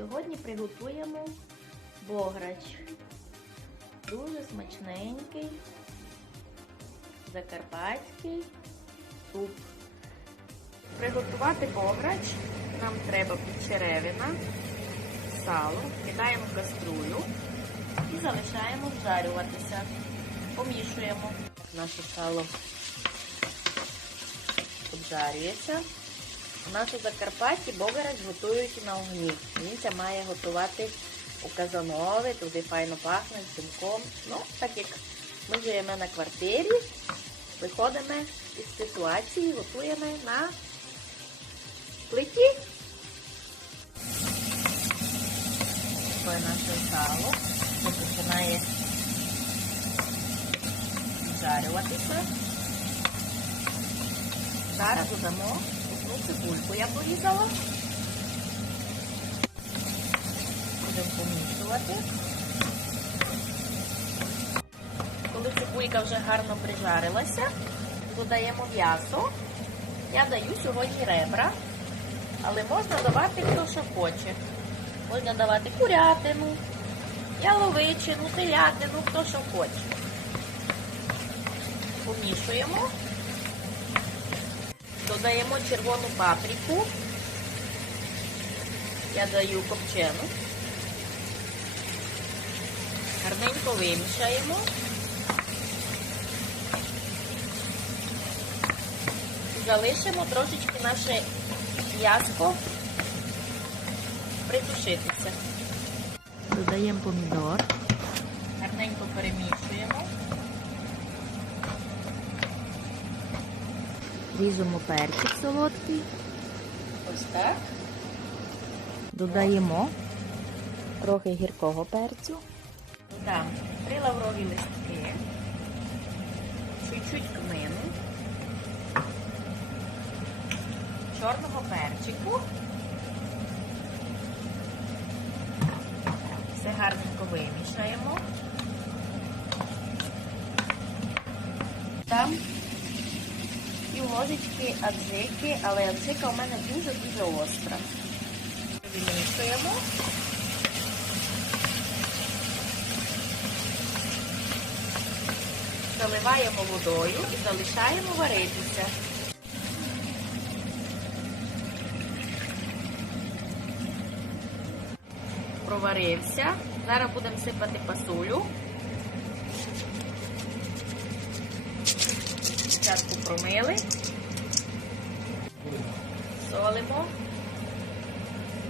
Сьогодні приготуємо бограч. Дуже смачненький, закарпатський суп. Приготувати бограч нам треба підчеревина, сало, кидаємо в каструлю і залишаємо вжарюватися. Помішуємо. Наше сало обжарюється. У нас у Закарпатті бограч готують на огні. Він це має готувати у казанові, туди файно пахне з димком. Ну, так як ми живемо на квартирі, виходимо із ситуації, готуємо на плиті. Це наше сало, що починає жарюватися. Зараз додамо одну цибульку я порізала. Будемо помішувати. Коли цибулька вже гарно прижарилася, додаємо м'ясо. Я даю сьогодні ребра, але можна давати хто що хоче. Можна давати курятину, яловичину, телятину, хто що хоче. Помішуємо. Додаємо червону паприку. Я даю копчену. Гарненько вимішаємо. Залишимо трошечки наше м'яско притушитися. Додаємо помідор. Гарненько перемішуємо. Ріжемо перчик солодкий. Ось так. Додаємо трохи гіркого перцю. Додам три лаврові листки, чуть-чуть кмину, чорного перчику. Все гарненько вимішаємо. Там пів ложечки аджики, але аджика у мене дуже-дуже остра. Вимішуємо. Заливаємо водою і залишаємо варитися. Проварився. Зараз будемо сипати пасулю. Спочатку промили. Солимо.